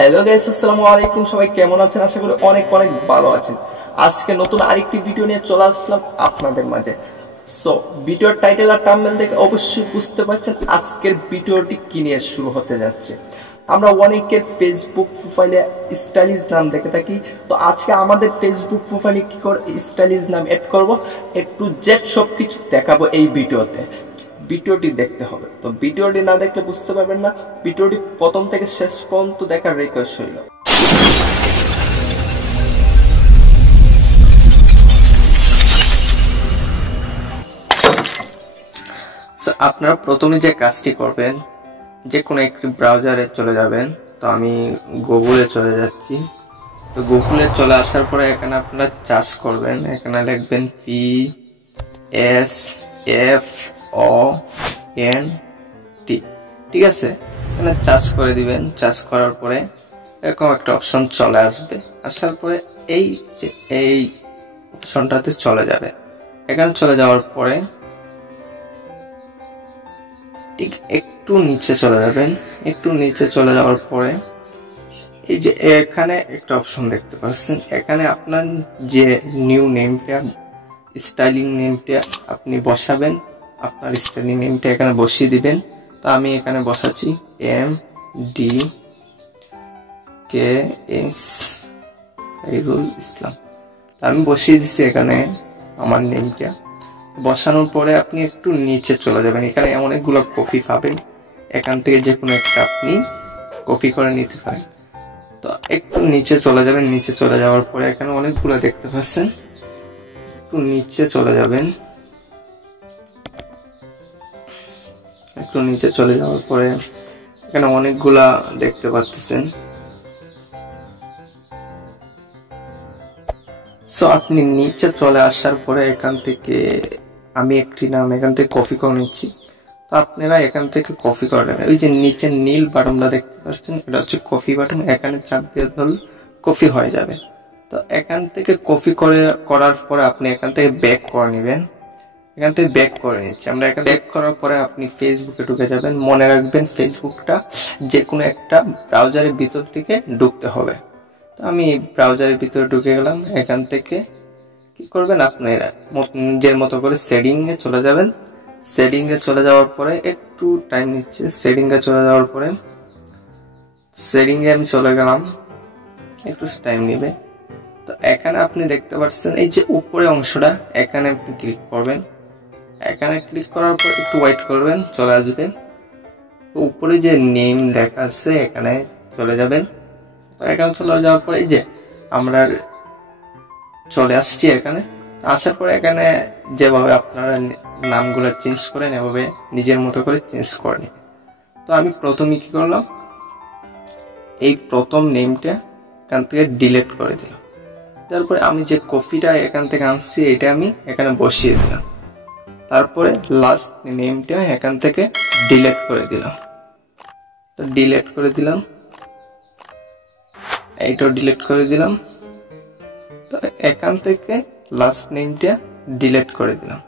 Hello guys, আসসালামু আলাইকুম। সবাই কেমন আছেন? আশা করি অনেক অনেক ভালো আছেন। আজকে নতুন আরেকটি ভিডিও নিয়ে চলে আসলাম আপনাদের মাঝে। সো ভিডিওর টাইটেল আর থাম্বনেল দেখে অবশ্যই বুঝতে পারছেন আজকের ভিডিওটি কি নিয়ে শুরু হতে যাচ্ছে। আমরা অনেকের ফেসবুক প্রোফাইলে স্টাইলিশ নাম দেখে থাকি, তো আজকে আমাদের ফেসবুক প্রোফাইলে কি করে স্টাইলিশ নাম এড করব, একটু জেড সবকিছু দেখাবো এই ভিডিওতে। ভিডিওটি দেখতে হবে, তো ভিডিওটি না দেখলে বুঝতে পারবেন না। ভিডিওটি প্রথম থেকে শেষ পর্যন্ত দেখার রিকোয়েস্ট হইল। আপনারা প্রথমে যে কাজটি করবেন, যে কোনো একটি ব্রাউজারে চলে যাবেন। তো আমি গুগলে চলে যাচ্ছি। তো গুগলে চলে আসার পরে এখানে আপনারা সার্চ করবেন, এখানে লিখবেন PSFONT, ঠিক আছে। এখানে সার্চ করে দিবেন। সার্চ করার পরে এরকম একটা অপশন চলে আসবে। আসার পরে এই অপশনটাতে চলে যাবে। এখানে চলে যাওয়ার পরে ঠিক একটু নিচে চলে যাবেন। একটু নিচে চলে যাওয়ার পরে এই যে এখানে একটা অপশন দেখতে পাচ্ছেন, এখানে আপনার যে নিউ নেমটা, স্টাইলিং নেমটা আপনি বসাবেন। আপনার স্টাইলিং নেমটা এখানে বসিয়ে দিবেন। তো আমি এখানে বসাচ্ছি MDKS খায়রুল ইসলাম। আমি বসিয়ে দিচ্ছি এখানে আমার নেমটা। বসানোর পরে আপনি একটু নিচে চলে যাবেন। এখানে অনেকগুলো কপি পাবেন, এখান থেকে যে কোনো একটা আপনি কপি করে নিতে পারেন। তো একটু নিচে চলে যাবেন। নিচে চলে যাওয়ার পরে এখানে অনেকগুলো দেখতে পাচ্ছেন, একটু নিচে চলে যাবেন। একটু নিচে চলে যাওয়ার পরে এখানে অনেকগুলা দেখতে পাচ্ছেন। সো আপনি নিচে চলে আসার পরে এখান থেকে আমি একটি নাম এখান থেকে কপি করে নিচ্ছি। তো আপনারা এখান থেকে কপি করে নেবেন। ওই যে নিচে নীল বাটনটা দেখতে পাচ্ছেন, এটা হচ্ছে কপি বাটন। এখানে চাপ দিয়ে ধরলে কপি হয়ে যাবে। তো এখান থেকে কপি করার পরে আপনি এখান থেকে ব্যাক করে নেবেন। এখান থেকে ব্যাক করে নিচ্ছি আমরা। এখানে ব্যাক করার পরে আপনি ফেসবুকে ঢুকে যাবেন। মনে রাখবেন ফেসবুকটা যে কোনো একটা ব্রাউজারের ভিতর থেকে ঢুকতে হবে। তো আমি ব্রাউজারের ভিতরে ঢুকে গেলাম। এখান থেকে কি করবেন, আপনারা নিজের মতো করে সেটিংয়ে চলে যাবেন। সেটিংয়ে চলে যাওয়ার পরে একটু টাইম নিচ্ছে। সেটিংয়ে চলে যাওয়ার পরে সেটিংয়ে আমি চলে গেলাম, একটু টাইম নেবে। তো এখানে আপনি দেখতে পাচ্ছেন এই যে উপরে অংশটা, এখানে আপনি ক্লিক করবেন। এখানে ক্লিক করার পর একটু ওয়েট করবেন, চলে আসবেন। উপরে যে নেম লেখা আছে এখানে চলে যাবেন। তো এখানে চলে যাওয়ার পরে এই যে আমরা চলে আসছি। এখানে আসার পরে এখানে যেভাবে আপনারা নামগুলো চেঞ্জ করেন এভাবে নিজের মতো করে চেঞ্জ করে নিন। তো আমি প্রথমে কি করলাম, এই প্রথম নেমটা এখান থেকে ডিলিট করে দিলাম। তারপরে আমি যে কপিটা এখান থেকে আনছি এটা আমি এখানে বসিয়ে দিলাম। তারপরে লাস্ট নেমটা এখান থেকে ডিলিট করে দিলাম। তো ডিলিট করে দিলাম, এইটাও ডিলিট করে দিলাম। তো এখান থেকে লাস্ট নেমটা ডিলিট করে দিলাম।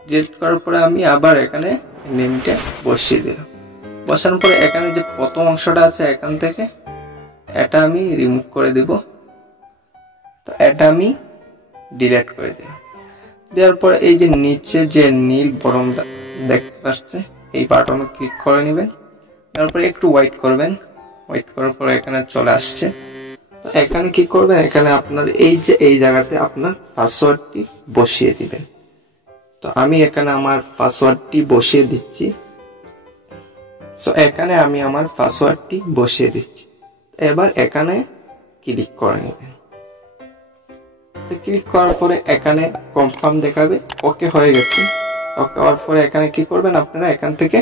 ডিলিট করার পরে আমি আবার এখানে নেমটা বসিয়ে দিলাম। বসানোর পরে এখানে যে প্রথম অংশটা আছে এখান থেকে এটা আমি রিমুভ করে দিব। তো এটা আমি ডিলিট করে দিলাম। দেওয়ার পরে এই যে নিচে যে নীল বটনটা দেখতে পাচ্ছে, এই বাটনে ক্লিক করে নেবেন। তারপরে একটু ওয়েট করবেন। ওয়েট করার পরে এখানে চলে আসছে। তো এখানে কি করবেন, এখানে আপনার এই যে এই জায়গাতে আপনার পাসওয়ার্ডটি বসিয়ে দিবেন। তো আমি এখানে আমার পাসওয়ার্ডটি বসিয়ে দিচ্ছি। সো এখানে আমি আমার পাসওয়ার্ডটি বসিয়ে দিচ্ছি। এবার এখানে ক্লিক করে নেবেন। তো ক্লিক করার পরে এখানে কনফার্ম দেখাবে, ওকে হয়ে গেছে। ওকে হওয়ার পরে এখানে কি করবেন, আপনারা এখান থেকে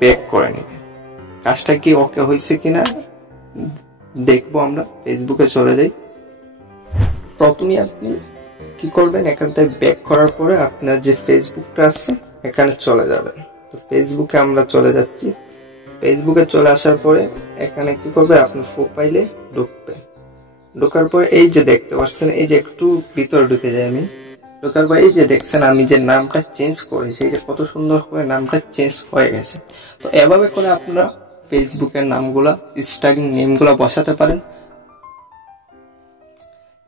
ব্যাক করে নেবেন। কাজটা কি ওকে হয়েছে কিনা দেখবো আমরা। ফেসবুকে চলে যাই। প্রথমে আপনি কি করবেন, এখান থেকে ব্যাক করার পরে আপনার যে ফেসবুকটা আছে এখানে চলে যাবেন। তো ফেসবুকে আমরা চলে যাচ্ছি। ফেসবুকে চলে আসার পরে এখানে কি করবে, আপনি প্রোফাইলে ঢুকবেন। ঢোকার পরে এই যে দেখতে পাচ্ছেন, এই যে একটু ভিতরে ঢুকে যাই আমি। ঢোকার পরে এই যে দেখছেন আমি যে নামটা চেঞ্জ করেছি, এই যে কত সুন্দর করে নামটা চেঞ্জ হয়ে গেছে। তো এভাবে করে আপনারা ফেসবুকের নামগুলা স্টাইলিং নেমগুলা বসাতে পারেন।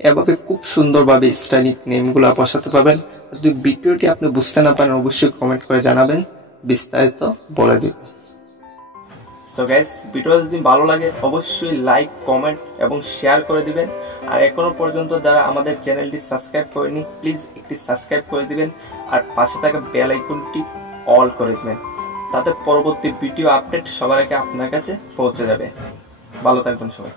এভাবে খুব সুন্দরভাবে স্টাইলিং নেমগুলা বসাতে পারবেন। যদি ভিডিওটি আপনি বুঝতে না পারেন অবশ্যই কমেন্ট করে জানাবেন, বিস্তারিত বলে দিব। সো গাইস, ভিডিও যদি ভালো লাগে অবশ্যই লাইক, কমেন্ট এবং শেয়ার করে দিবেন। আর এখনো পর্যন্ত যারা আমাদের চ্যানেলটি সাবস্ক্রাইব করেনি প্লিজ একটি সাবস্ক্রাইব করে দিবেন আর পাশে থাকা বেল আইকনটি অল করে দিবেন, তাতে পরবর্তী ভিডিও আপডেট সবার আগে আপনার কাছে পৌঁছে যাবে। ভালো থাকবেন সবাই।